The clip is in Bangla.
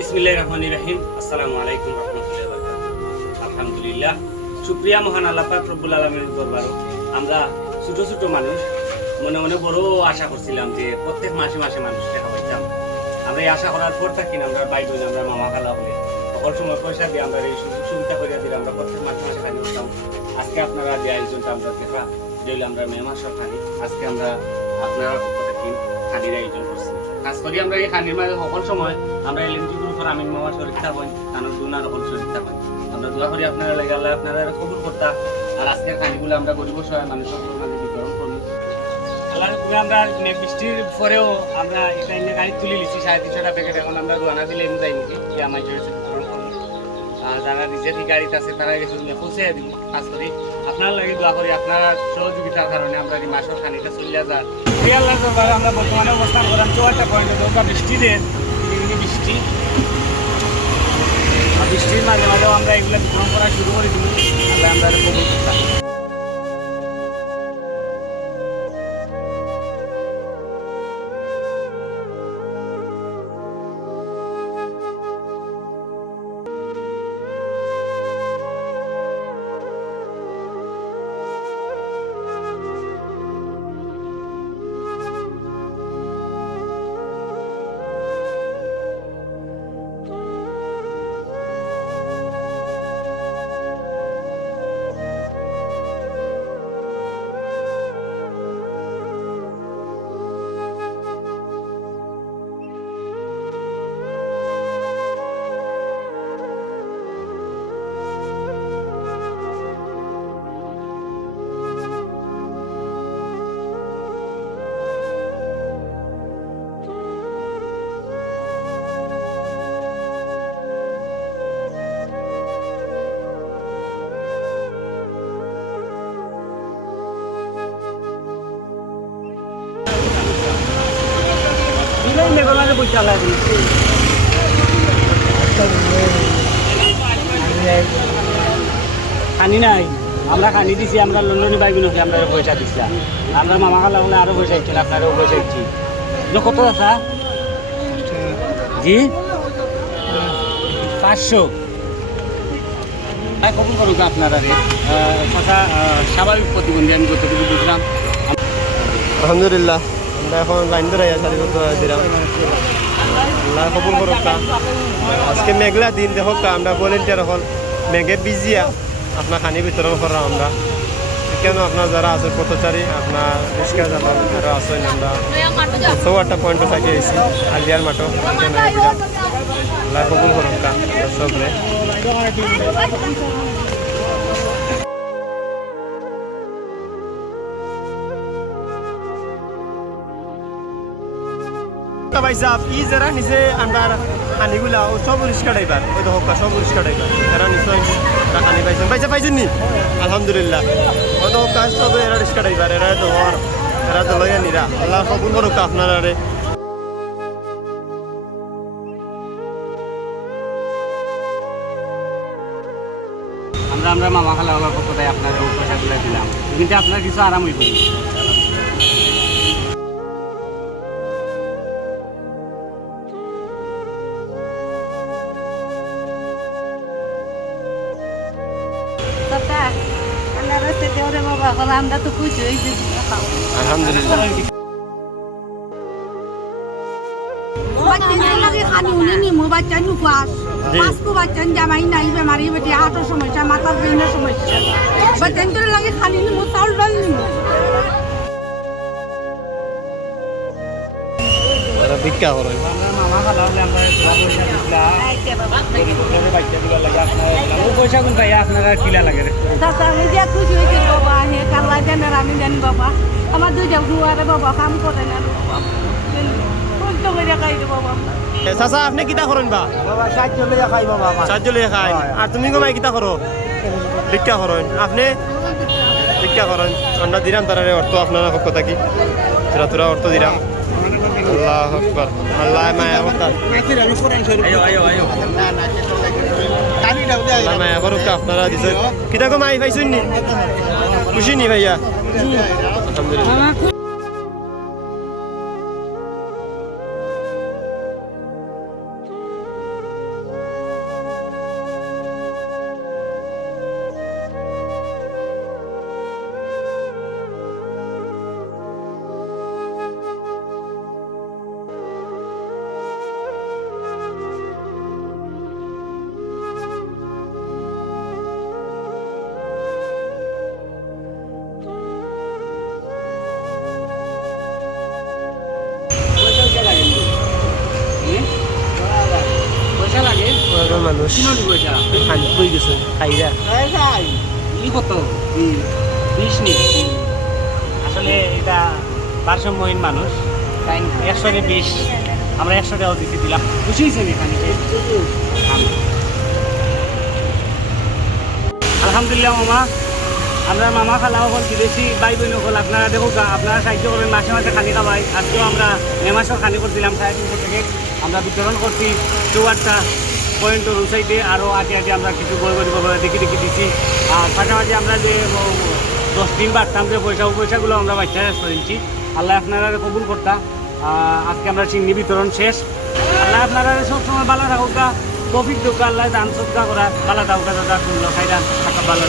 বিসমিল্লাহির রহমানির রহিম। আসসালামু আলাইকুম রহমতুল্লাহি ওয়া বারাকাতুহু। আলহামদুলিল্লাহ, শুকরিয়া মহান আল্লাহ পাক রব্বুল আলামিনের দরবারে আমরা ছোট ছোট মানুষ মনে মনে বড় আশা করছিলাম যে প্রত্যেক মাসে মাসে মানুষ টাকা পাইতাম। আমরা এই আশা করার পর থাকি আমরা বাইক হইলে আমরা মামা খালা হলে সকল সময় পয়সা দিয়ে আমরা এই সুযোগ সুবিধা করে দিলে আমরা প্রত্যেক মাসে মাসে খানি করতাম। আজকে আপনারা যে আয়োজনটা আমরা দেখা যেগুলো আমরা মে মাসের খানি, আজকে আমরা আপনারা পক্ষ থেকে খানির আয়োজন করছি। কাজ করি আমরা এই খানির মাঝে সকল সময় আমরা এলএমজি গ্রুপের আমিন মামা শরীরটা হই, কারণ দুনার হল শরীরটা হই। আমরা দোয়া করি আপনারা লাগে আল্লাহ আপনারা কবুল করতা। আর আজকের খানিগুলো আমরা গরিব সহায় মানুষের মাঝে বিতরণ করি। আল্লাহ আমরা বৃষ্টির পরেও আমরা এটা গাড়ি তুলে নিচ্ছি 350টা প্যাকেট। এখন আমরা দোয়ানা দিলে এমনি যাই নাকি যে আমার বিতরণ করবো। আর যারা নিজের গাড়িতে আছে তারা পৌঁছে দিব। কাজ করি আপনার লাগে দোয়া করি, আপনার সহযোগিতার কারণে আমরা এই মাসের খানিটা চলে যায়। এই আল্লাহ দরবারে আমরা বর্তমানে অবস্থান করলাম 4টা পয়েন্টে। দরকার বৃষ্টিতে বৃষ্টি আর বৃষ্টির মাঝে মাঝেও আমরা এগুলো বিতরণ করা শুরু করে দিব। আল্লাহ আমরা কবুল করতাম। খানি নাই, আমরা খানি দিছি, আমরা লন্ডনী বাইগুলোকে আমরা পয়সা দিচ্ছিলাম। আমরা মামা খালা হলে আরো পয়সা দিচ্ছিল, আপনারও পয়সা দিচ্ছি। কত আছে জি? 500 কখন করুক আপনারা কথা স্বাভাবিক প্রতিবন্ধী আমি যতটুকু বুঝলাম। আলহামদুলিল্লাহ, আমরা এখন লাইন ধরে দিলাম। আল্লাহ কবুল করুক। আজকে মেঘলা দিন দেখো আমরা ভলেন্টিয়ার হল মেঘে বিজিয়া আপনার খানি বিতরণ করা আমরা কেন আপনার যারা আছেন পথচারী আপনার রিক্সা যাবার যারা আছেন আমরা 4টা পয়েন্টে থাকি আইছি আলিয়ার মাঠও আল্লাহ কবুল করুক সবরে। ভাই সাহেব ই যারা নিচে আমরা খানিগুলা ও সব রিক্সা ড্রাইভার ওই তো হকা সব রিক্সা ড্রাইভার এরা নিশ্চয় এরা খানি পাইছেন পাইছেন নি? আলহামদুলিল্লাহ, ওই তো হকা সব এরা রিক্সা ড্রাইভার এরা তো লইয়া নিরা। আল্লাহ কবুল করুক আপনারা। আমরা মামা খালা হওয়ার পক্ষ থেকে আপনার পয়সাগুলো দিলাম, কিন্তু আপনার কিছু আরাম হইব। আমরা তো খুশি হয়েছি আলহামদুলিল্লাহ। বাচ্চা জামাই নাই বেমারি বেটি হাটের সমস্যা মাথার ব্রেনের সমস্যা বাচ্চাদের লাগে খানি নিমু চাউল ডাল নিমু ভিক্ষা করেন মামা খালা হলে আমরা পয়সা কোন পাই আপনারা কিলা লাগে খুশি হয়েছে বাবা হে কালা দেন আমি দেন বাবা আমার দুইটা হুয়ারে বাবা কাম করে না কষ্ট করে খাই বাবা। চাচা আপনি কিতা করেন বা? সাহায্য লইয়া খাই। আর তুমি গমাই কিতা করো? ভিক্ষা করেন। আপনি ভিক্ষা করেন। আমরা দিলাম তারা অর্থ আপনারা পক্ষ থাকি তোরা অর্থ দিলাম। আল্লাহু আকবার। আল্লাহ মায়া করতাম আল্লাহ মায়া করুক আপনারা দিছেন। কিতা গমাই পাইছেন নি? খুশি নি ভাইয়া? আলহামদুলিল্লাহ। মানুষ কিনো দিব এটা খান বই গেছে খাইরা ই কত 20 নি আসলে এটা ভারসাম্যহীন মানুষ 120 আমরা 100 টাকা দিতে দিলাম খুশি হয়েছেন এখানে আলহামদুলিল্লাহ মামা আমরা মামা খালা হল বিদেশি ভাই বোন হল আপনারা দেখুক আপনারা সাহায্য করবেন মাসে মাসে খানি খাওয়াই আজকেও আমরা মে মাসেও খানি করছিলাম 350 থেকে আমরা বিতরণ করছি 4টা পয়েন্টের সাইডে আরও আগে আগে আমরা কিছু বই দেখি দিচ্ছি আর পাশাপাশি আমরা যে 10 দিন বাড়তাম যে পয়সাগুলো আমরা বাচ্চা শেষ করেছি আল্লাহ আপনারা কবুল করতা আজকে আমরা চিংড়ি বিতরণ শেষ আল্লাহ আপনারা সবসময় ভালো থাকুক তৌফিক দুঃখ আল্লাহ দান সদকা করা ভালো থাকুক দাদা শুনলো খাইরা থাকা ভালো